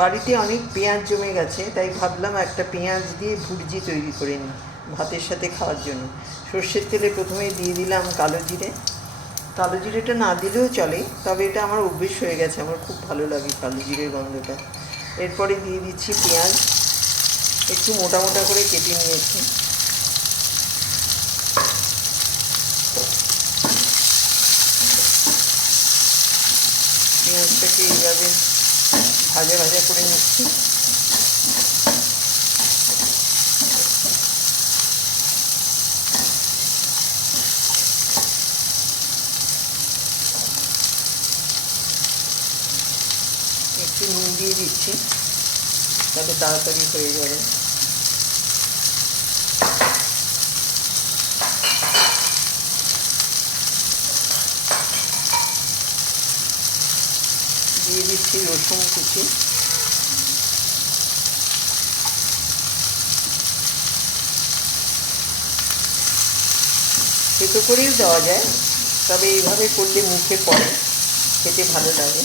বাড়িতে অনেক পেঁয়াজ জমে গেছে, তাই ভাবলাম একটা পেঁয়াজ দিয়ে ভুর্জি তৈরি করে নিই ভাতের সাথে খাওয়ার জন্য। সর্ষের তেলে প্রথমে দিয়ে দিলাম কালো জিরে। কালো জিরেটা না দিলেও চলে, তবে এটা আমার অভ্যেস হয়ে গেছে, আমার খুব ভালো লাগে কালো জিরের গন্ধটা। এরপরে দিয়ে দিচ্ছি পেঁয়াজ, একটু মোটা মোটা করে কেটে নিয়েছি। পেঁয়াজটাকে এইভাবে ভাজা ভাজা করে নিচ্ছি। একটু নুন দিয়ে দিচ্ছি, তাতে তাড়াতাড়ি হয়ে যাবে। দিয়ে দিচ্ছি রসুন কুচি। থেতো করেও দেওয়া যায়, তবে এইভাবে করলে মুখে পড়ে, খেতে ভালো লাগে।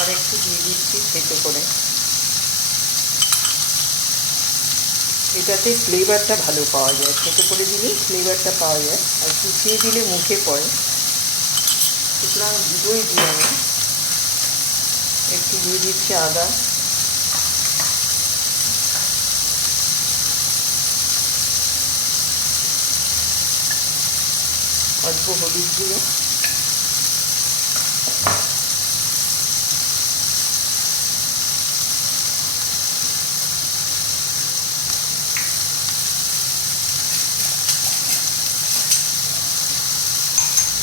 আর একটু দিয়ে দিচ্ছি থেতো করে। এটাতে ফ্লেভারটা ভালো পাওয়া যায়, থেতো করে দিলে ফ্লেভারটা পাওয়া যায়, আর কুচিয়ে দিলে মুখে পড়ে। সুতরাং দুটোই দিই আমি। একটু দিয়ে দিচ্ছি আদা, অল্প হলুদ গুঁড়ো,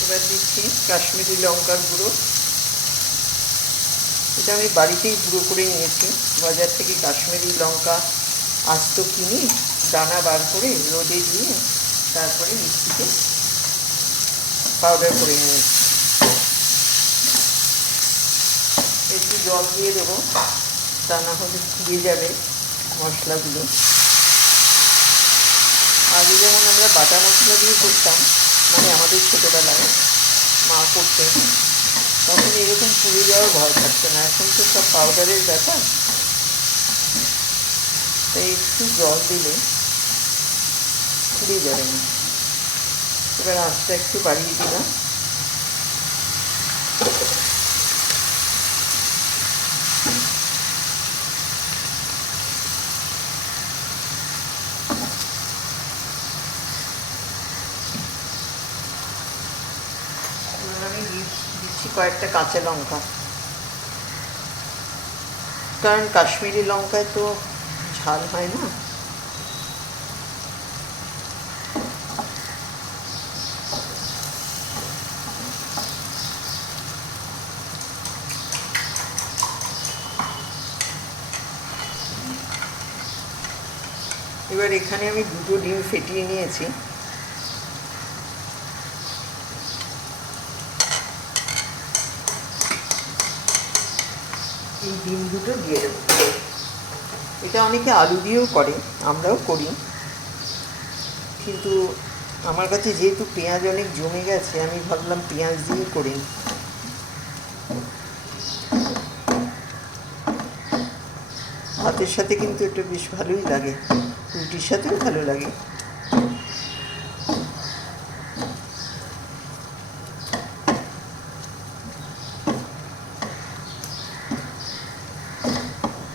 এবার দিচ্ছি কাশ্মীরি লঙ্কার গুঁড়ো। এটা আমি বাড়িতেই গুঁড়ো করে নিয়েছি, বাজার থেকে কাশ্মীরি লঙ্কা আস্ত কিনে দানা বার করে রোদে দিয়ে তারপরে মিক্সিতে পাউডার করে নিয়েছি। একটু জল দিয়ে দেবো, তা না হলে পুড়ে যাবে মশলাগুলো। আগে যেমন আমরা বাটা মশলা দিয়ে করতাম, মানে আমাদের ছোটোবেলায় মা করতেন, তখন এরকম পুড়ে যাওয়ার ভয় থাকতো না। এখন তো সব পাউডারের ব্যাপার, তাই একটু জল দিলে পুড়ে যাবে না। এবার আঁচটা একটু বাড়িয়ে দিলাম। আমি দিচ্ছি কয়েকটা কাঁচা লঙ্কা, কারণ কাশ্মীরি লঙ্কায় তো ঝাল হয় না। এবার এখানে আমি দুটো ডিম ফেটিয়ে নিয়েছি, এই ডিম দুটো দিয়ে দেবো। এটা অনেকে আলু দিয়েও করে, আমরাও করি, কিন্তু আমার কাছে যেহেতু পেঁয়াজ অনেক জমে গেছে, আমি ভাবলাম পেঁয়াজ দিয়ে করি। ভাতের সাথে কিন্তু এটা বেশ ভালোই লাগে, রুটির সাথেও ভালো লাগে।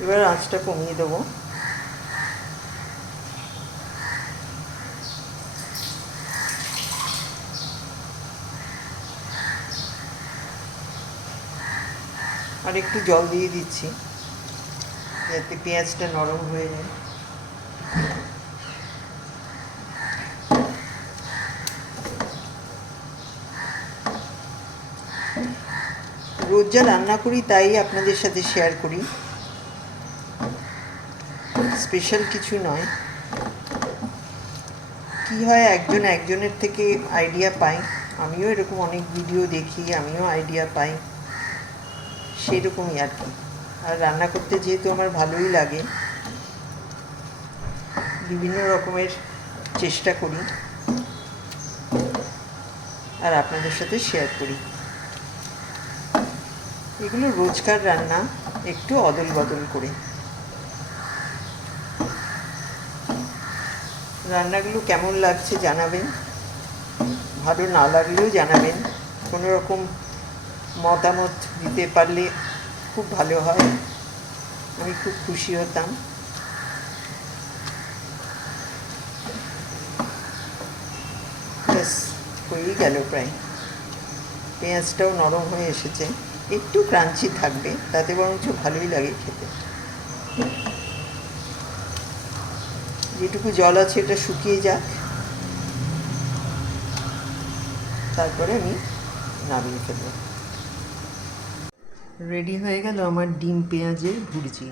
এবার আঁচটা কমিয়ে দেবো। আর একটু জল দিয়ে দিচ্ছি, যাতে পেঁয়াজটা নরম হয়ে যায়। রোজ যা রান্না করি তাই আপনাদের সাথে শেয়ার করি, স্পেশাল কিছু নয়। কি হয়, একজন একজনের থেকে আইডিয়া পাই। আমিও এরকম অনেক ভিডিও দেখি, আমিও আইডিয়া পাই, সেরকমই আর কি। আর রান্না করতে যেহেতু আমার ভালোই লাগে, বিভিন্ন রকমের চেষ্টা করি আর আপনাদের সাথে শেয়ার করি। এগুলো রোজকার রান্না, একটু অদল বদল করে। রান্নাগুলো কেমন লাগছে জানাবেন, ভালো না লাগলেও জানাবেন। কোনো রকম মতামত দিতে পারলে খুব ভালো হয়, আমি খুব খুশি হতাম। ব্যাস হয়েই গেল প্রায়। পেঁয়াজটাও নরম হয়ে এসেছে, একটু ক্রাঞ্চি থাকবে, তাতে বরঞ্চ ভালোই লাগে খেতে। যেটুকু জল আছে এটা শুকিয়ে যাক, তারপরে আমি নামিয়ে ফেলব। রেডি হয়ে গেল আমার ডিম পেঁয়াজের ভুর্জি।